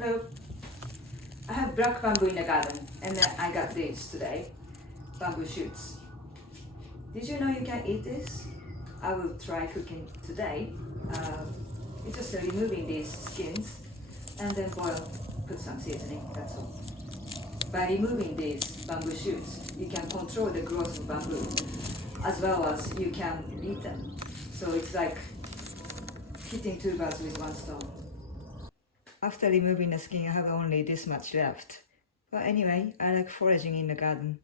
Hello. I have black bamboo in the garden, and then I got these today, bamboo shoots. Did you know you can eat this? I will try cooking today. It's just removing these skins and then boil, put some seasoning, that's all. By removing these bamboo shoots, you can control the growth of bamboo as well as you can eat them. So it's like hitting two birds with one stone. After removing the skin, I have only this much left. But anyway, I like foraging in the garden.